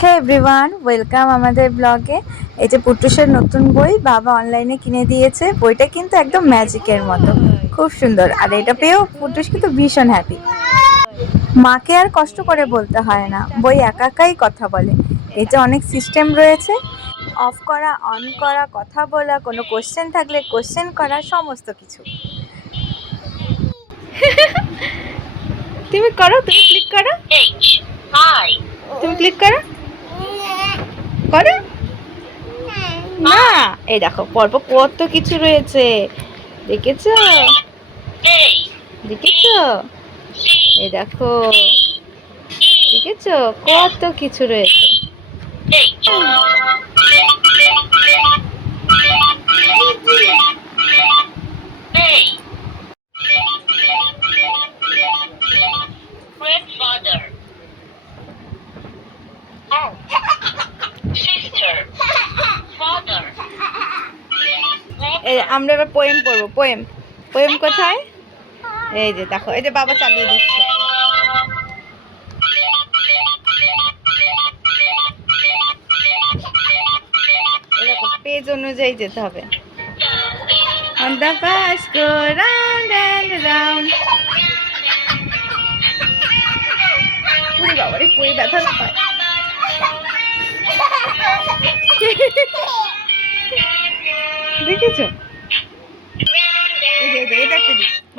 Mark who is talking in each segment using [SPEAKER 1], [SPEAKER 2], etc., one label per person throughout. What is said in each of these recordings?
[SPEAKER 1] হে everyone welcome আমাদের ব্লগে এই যে পুটুসের নতুন বই বাবা অনলাইনে কিনে দিয়েছে। বইটা কিন্তু একদম ম্যাজিকের মতো। খুব সুন্দর। আর এটা পেয়েও পুটুস কিন্তু ভীষণ হ্যাপি মাকে আর কষ্ট করে বলতে হয় না। বই একা একাই কথা বলে। এই যে অনেক সিস্টেম রয়েছে। অফ করা অন করা কথা বলা কোনো কোশ্চেন থাকলে কোশ্চেন করা সমস্ত কিছু। তুমি করো তুমি ক্লিক করো। তুমি ক্লিক করো। করো? না। এই দেখো পরপর কত কিছু রয়েছে। দেখেছ? দেখেছ? এই। দেখো। দেখেছ? কত কিছু রয়েছে। আমরা এবার পোয়েম পড়ব। পোয়েম পোয়েম কোথায়? এই যে দেখো এই যে বাবা চালিয়ে দিচ্ছে। পেজ অনুযায়ী যেতে হবে। On the bus go round and round. উরি বাবা রে পুরি ব্যথা না পায়। দেখেছ?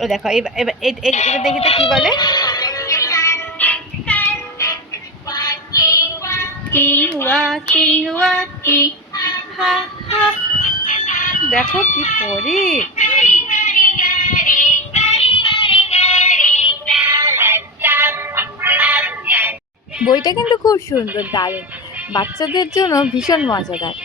[SPEAKER 1] ও দেখো এবার দেখি তো কি বলে। কিং? ওয়াকিং হা হা। দেখো কি করি। বইটা কিন্তু খুব সুন্দর দারুণ। বাচ্চাদের জন্য ভীষণ মজাদার।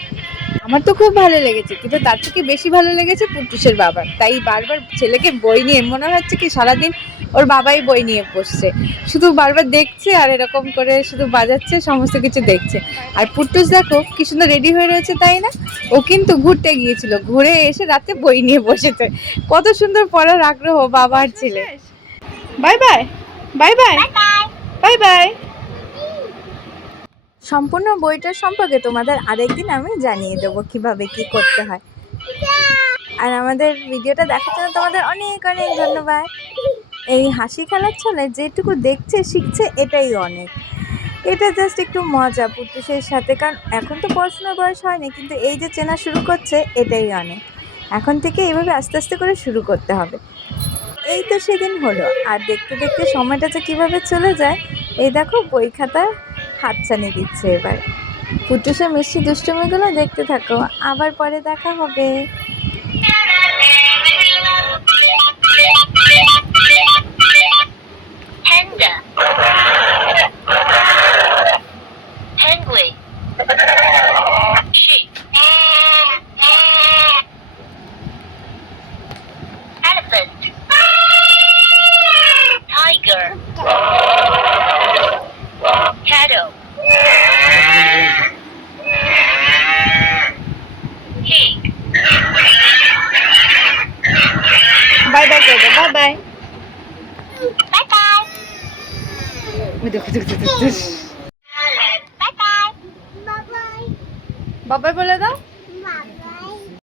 [SPEAKER 1] আমার তো খুব ভালো লেগেছে কিন্তু তার থেকে বেশি ভালো লেগেছে পুটুসের বাবার। তাই বারবার ছেলেকে বই নিয়ে মনে হচ্ছে কি সারাদিন ওর বাবাই বই নিয়ে বসছে। শুধু বারবার দেখছে আর এরকম করে শুধু বাজাচ্ছে সমস্ত কিছু দেখছে। আর পুটুস দেখো কি সুন্দর রেডি হয়ে রয়েছে তাই না? ও কিন্তু ঘুরতে গিয়েছিল ঘুরে এসে রাতে বই নিয়ে বসেছে। কত সুন্দর পড়ার আগ্রহ বাবার ছেলে। Bye bye bye bye. Bye bye. সম্পূর্ণ বইটার সম্পর্কে তোমাদের আরেকদিন আমি জানিয়ে দেবো কীভাবে কি করতে হয়। আর আমাদের ভিডিওটা দেখার জন্য তোমাদের অনেক অনেক ধন্যবাদ। এই হাসি খেলার ছলে যেটুকু দেখছে, শিখছে, এটাই অনেক। এটা জাস্ট একটু মজা পুটুসের সাথে, কারণ এখন তো পড়াশোনার বয়স হয়নি, কিন্তু এই যে চেনা শুরু করছে, এটাই অনেক। এখন থেকে এইভাবে আস্তে আস্তে করে শুরু করতে হবে। এই তো সেদিন হলো। আর দেখতে দেখতে সময়টা যে কীভাবে চলে যায়, এই দেখো বই খাতা হাতছানি দিচ্ছে এবার। ফুটুসের মিষ্টি দুষ্টুমিগুলো দেখতে থাকো আবার পরে দেখা হবে।
[SPEAKER 2] Tiger Cattle Pig
[SPEAKER 1] bye bye করে দাও বাই বাই
[SPEAKER 2] Bye bye
[SPEAKER 1] দেখো দেখো দেখো, দেখো।
[SPEAKER 2] Bye bye Bye bye
[SPEAKER 1] বাবাই বলে দাও।